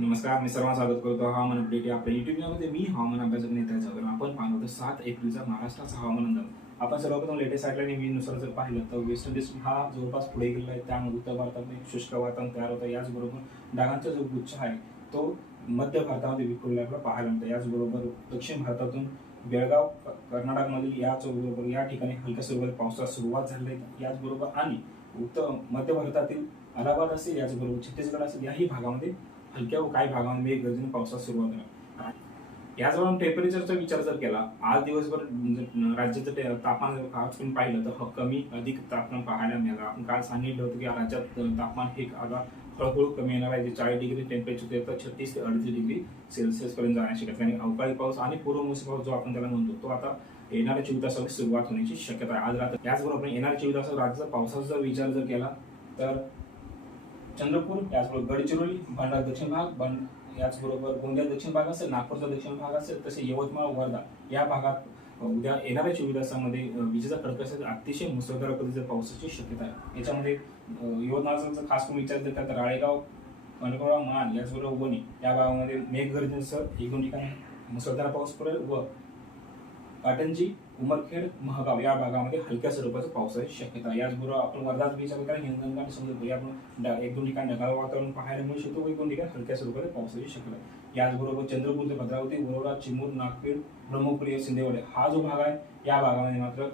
नमस्कार मी सर्वांना स्वागत करतो हवामान अपडेट या आपल्या युट्यूब चॅनलमध्ये मी हवामान अभ्यासक नेता जागर आपण पाहतो सात एप्रिलचा महाराष्ट्राचा हवामान अंदाज. आपण सर्वप्रथम लेटेस्ट आठल्या नेहमीनुसार जर पाहिलं तर वेस्ट इंडिज हा जवळपास पुढे गेलेला आहे. त्यामुळे उत्तर भारतामध्ये शुष्क वातावरण तयार होतं. याचबरोबर डागांचा जो गुच्छ आहे तो मध्य भारतामध्ये विखुरलेला पाहायला मिळतं. याचबरोबर दक्षिण भारतातून बेळगाव कर्नाटकमधील याचबरोबर या ठिकाणी हलक्या स्वरूपात पावसाला सुरुवात झाली आहे. याचबरोबर आणि उत्तर मध्य भारतातील अलाहाबाद असेल याचबरोबर छत्तीसगड असेल याही भागामध्ये हलक्या व काही भागामध्ये मेघगर्जने पावसास सुरुवात होणार. याचबरोबर टेम्परेचरचा विचार जर केला आज दिवसभर म्हणजे राज्याचं ते तापमान जर आज तुम्ही पाहिलं तर ह- कमी अधिक तापमान पाहायला मिळालं आपण काल सांगितलं होतं की राज्यात तापमान हे आता हळूहळू कमी येणार आहे. जे चाळीस डिग्री टेम्परेचर ते छत्तीस ते अडतीस डिग्री सेल्सिअस पर्यंत जाण्याची शक्यता आणि अवकाळी पाऊस आणि पूर्व मोसमी पाऊस जो आपण त्याला म्हणतो तो आता येणाऱ्या चोवीस सुरुवात होण्याची शक्यता आहे. आज रात्र याचबरोबर येणाऱ्या चोवीस तासात राज्याचा पावसाचा जर विचार जर केला तर चंद्रपूर याचबरोबर गडचिरोली भंडारा दक्षिण भाग बंड याचबरोबर गोंदिया दक्षिण भाग असेल नागपूरचा दक्षिण भाग असेल तसे यवतमाळ वर्धा या भागात उद्या येणाऱ्या चोवीस तासामध्ये विजेचा कडक असेल अतिशय मुसळधार पद्धतीच्या पावसाची शक्यता आहे. याच्यामध्ये यवतमाळचा जर खास करून विचार जर त्यात तर राळेगाव कणकोळा मान याचबरोबर वणी या भागामध्ये मेघगर्जनेसह एकूण ठिकाणी मुसळधार पाऊस पडेल व पाटणजी उमरखेड महगाव या भागामध्ये हलक्या स्वरूपाचा पावसाची शक्यता याचबरोबर आपण वर्धात विचार करा हिंदगंगा आणि समुद्र आपण एक दोन ठिकाणी ढगाळ वातावरण पाहायला मिळू शकतो एक दोन ठिकाणी हलक्या स्वरूपाच्या पावसाची शक्यता याचबरोबर चंद्रपूर ते भद्रावती वरोरा चिमूर नागपूर ब्रह्मपुरी सिंदेवाडे हा जो भाग आहे या भागामध्ये मात्र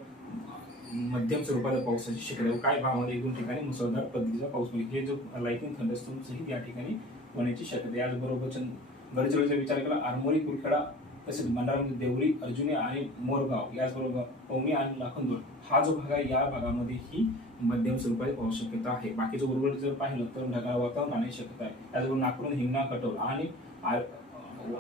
मध्यम स्वरूपाचा पावसाची शक्यता आहे. काही भागामध्ये एक दोन ठिकाणी मुसळधार पद्धतीचा पाऊस पडेल. हे जो लाईटिंग थंडस्टोम सहित या ठिकाणी होण्याची शक्यता याचबरोबर चंद गडचिरोलीचा विचार केला आरमोरी कुरखेडा तसेच भंडारामध्ये देवरी अर्जुनी आणि मोरगाव याचबरोबर पवनी आणि लाखनदोड हा जो भाग आहे या भागामध्ये ही मध्यम स्वरूपाची पाऊस शक्यता आहे. बाकीचं उर्वरित जर पाहिलं तर ढगाळ वातावरण आणि शक्यता आहे. त्याचबरोबर नागपूर हिंगणा कटोल आणि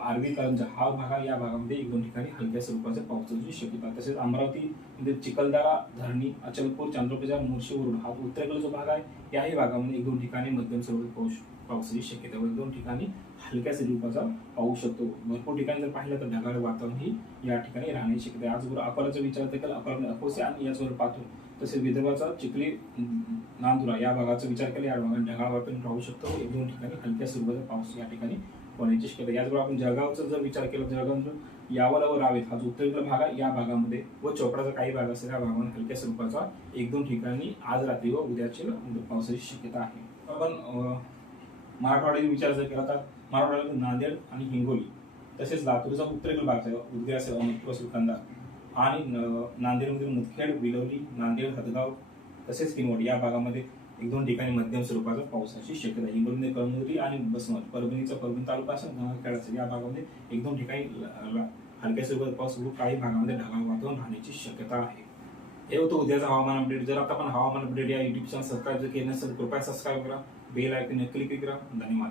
आरवी कारंजा हा भाग आहे या भागामध्ये एक दोन ठिकाणी हलक्या स्वरूपाचा पावसाची शक्यता तसेच अमरावती म्हणजे चिखलदरा धरणी अचलपूर चांद्रपूर मुर्शीवरून हा उत्तरेकडे जो भाग आहे याही भागामध्ये एक दोन ठिकाणी मध्यम स्वरूपात पाऊस पावसाची शक्यता व एक दोन ठिकाणी हलक्या स्वरूपाचा पाऊस शकतो भरपूर ठिकाणी जर पाहिलं तर ढगाळ वातावरण ही या ठिकाणी राहण्याची शक्यता आजबरोबर अकोलाचा विचार केला अकोला अकोसे आणि या स्वरूपातून तसेच विदर्भाचा चिखली नांदुरा या भागाचा विचार केला या भागात ढगाळ वातावरण राहू शकतो. एक दोन ठिकाणी हलक्या स्वरूपाचा पाऊस या ठिकाणी होण्याची शक्यता याचबरोबर आपण जळगावचा जर विचार केला जळगाव जर यावला व रावेत हा जो उत्तरेकडील भाग आहे या भागामध्ये व चोपडाचा काही भाग असेल या भागामध्ये हलक्या स्वरूपाचा एक दोन ठिकाणी आज रात्री व उद्याची पावसाची शक्यता आहे. आपण मराठवाड्याचा विचार जर केला तर मराठवाड्यामध्ये नांदेड आणि हिंगोली तसेच लातूरचा उत्तरेकडील भाग आहे उदगीर असेल अहमदपूर असेल कंधार आणि नांदेडमधील मुदखेड बिलोली नांदेड हदगाव तसेच किनवट या भागामध्ये एक दोन ठिकाणी मध्यम स्वरूपाचा पावसाची शक्यता आहे. हिंगोलीमध्ये आणि बसमत परभणीचा परभणी तालुका असेल गंगाखेड असेल या भागामध्ये एक दोन ठिकाणी हलक्या स्वरूपाचा पाऊस व काही भागामध्ये ढगाळ वातावरण राहण्याची शक्यता आहे. हे होतं उद्याचं हवामान अपडेट जर आता आपण हवामान अपडेट या युट्यूब चॅनल सबस्क्राईब जर केलं नसेल तर कृपया सबस्क्राईब करा. बेल आयकन क्लिक करा. धन्यवाद.